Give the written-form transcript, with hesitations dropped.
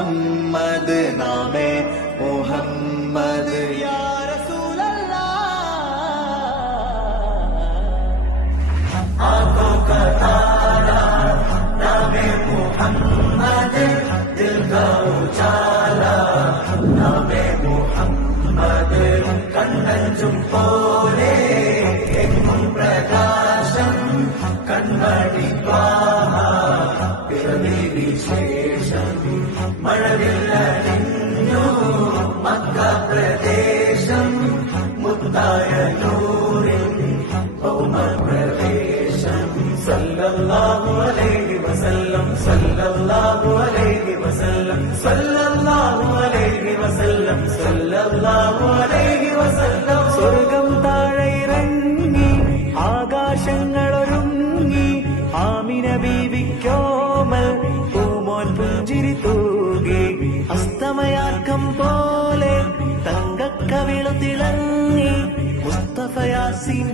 മുഹമ്മദ് നാമേ മുഹമ്മദ് യാ റസൂലല്ലാഹ് ആँखों का तारा नामे मुहम्मद दिल का उजाला नामे मुहम्मद കണ്ണഞ്ചും പോലെ എങ്ങും പ്രകാശം കൺമണി പിറവി വിശേഷം മഴവില്ലു മക്ക പ്രദേശം മുത്തായ നൂറിൻ ഭൗമപ്രദേശം സല്ലല്ലാഹു അലൈഹി വസല്ലം സല്ലല്ലാഹു അലൈഹി വസല്ലം സല്ലല്ലാഹു അലൈഹി വസല്ലം സല്ലല്ലാഹു അലൈഹി വസല്ലം സ്വർഗം താഴെ ഇറങ്ങി ആകാശങ്ങളൊരുങ്ങി ആമിന ബീവിക്കോമൽ പൂമോൻ പുഞ്ചിരി തൂകി അസ്തമയാക്കം പോലെ തങ്കക്കവിളു തിളങ്ങി മുസ്തഫ യാസീൻ